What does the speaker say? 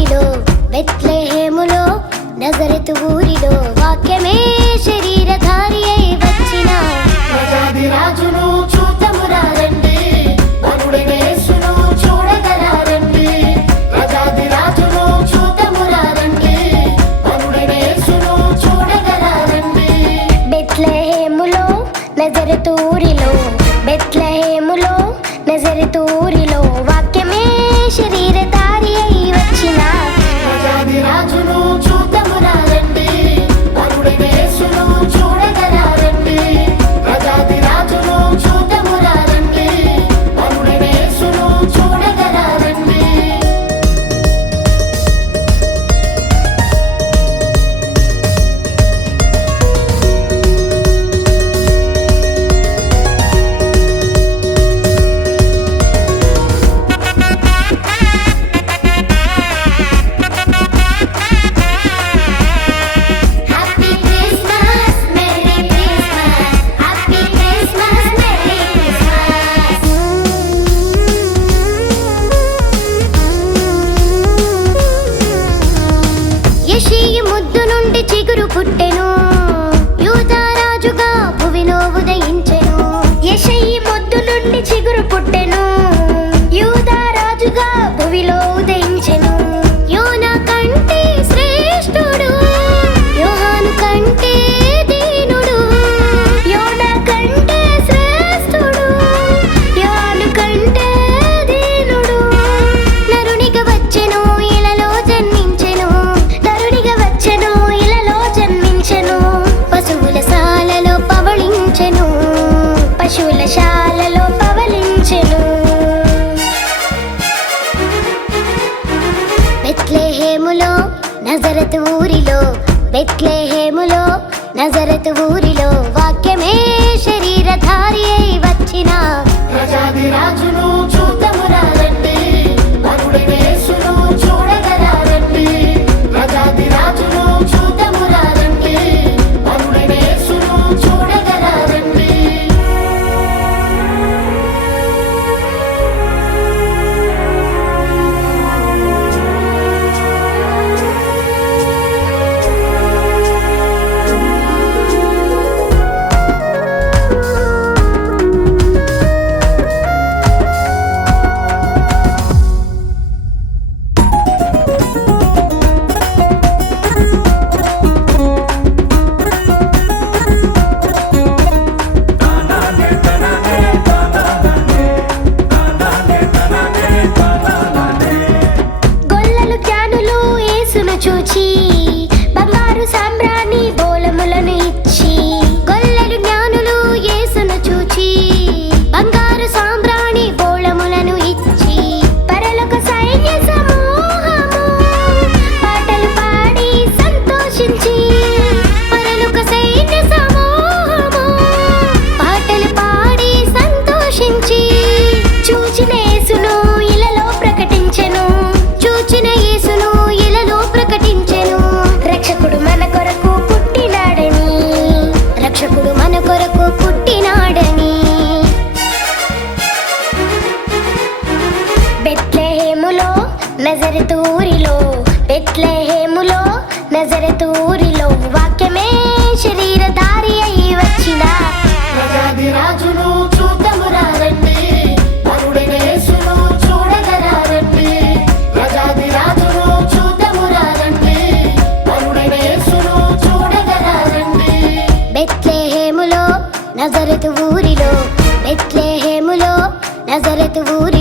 ఊరిలో బెత్లెహేములో నజరెతు ఊరిలో వాక్యమే శరీరధారి అయి వచ్చిన ప్రజాది రాజును చూద్దామురా రండి, వరుడైన యేసును చూడగలారండి. ప్రజాది రాజును చూద్దామురా రండి, వరుడైన యేసును చూడగలారండి. బెత్లెహేములో నజరెతు ఊరిలో బెత్లెహేములో నజరెతు ఊరిలో వాక్యమే శరీరధారి అయి వచ్చిన ప్రజాది రాజును చూద్దామురా రండి, వరుడైన యేసును చూడగలారండి. ప్రజాది రాజును చూద్దామురా రండి, వరుడైన యేసును చూడగలారండి. Happy Christmas merry Christmas happy Christmas merry Christmas యెషయి ముద్దు నుండి చిగురు పుట్టెను యూదా రాజుగా భువిలో ఉదయించెను యెషయి ముద్దు నుండి చిగురు పుట్టెను యూదా రాజుగా భువిలో ఉదయించెను యోనా కంటే శ్రేష్ఠుడు యోహాను కంటే దీనుడు యోనా కంటే శ్రేష్ఠుడు యోహాను కంటే దీనుడు నరునిగా వచ్చెను ఇలలో జన్మించెను నరునిగా వచ్చెను ఇలలో జన్మించెను పశువుల శాలలో పవళించెను పశువుల శాలలో పవళించెను బెత్లెహేములో నజరతు ఊరిలో బెత్లెహేములో నజరతు ఊరిలో వాక్యమే శరీరధారి అయి వచ్చిన ప్రజాది రాజును చూద్దామురా రండి, వరుడైన యేసును చూడగలారండి. ప్రజాది రాజును చూద్దామురా రండి, వరుడైన యేసును చూడగలారండి. గొల్లలు జ్ఞానులు యేసును చూచి బంగారు సాంబ్రాణి బోలములను ఇచ్చి గొల్లలు జ్ఞానులు యేసును చూచి బంగారు సాంబ్రాణి బోళములను ఇచ్చి పరలోక సైన్య సమూహము పాటలు పాడి సంతోషించి పరలోక సైన్య సమూహము పాటలు పాడి సంతోషించి చూచిన యేసును ఇలలో ప్రకటించెను చూచిన యేసును ఇలలో ప్రకటించెను రక్షకుడు మన కొరకు పుట్టినాడని రక్షకుడు మన కొరకు పుట్టినాడని బెత్లెహేములో నజరెతు ఊరిలో బెత్లెహేములో నజరెతు ఊరిలో వాక్యమే శరీరధారి అయి వచ్చిన ప్రజాది రాజును చూద్దామురా రండి, వరుడైన యేసును చూడగలారండి. ప్రజాది రాజును చూద్దామురా రండి, వరుడైన యేసును చూడగలారండి. బెత్లెహేములో నజరెతు ఊరిలో బెత్లెహేములో నజరెతు ఊరిలో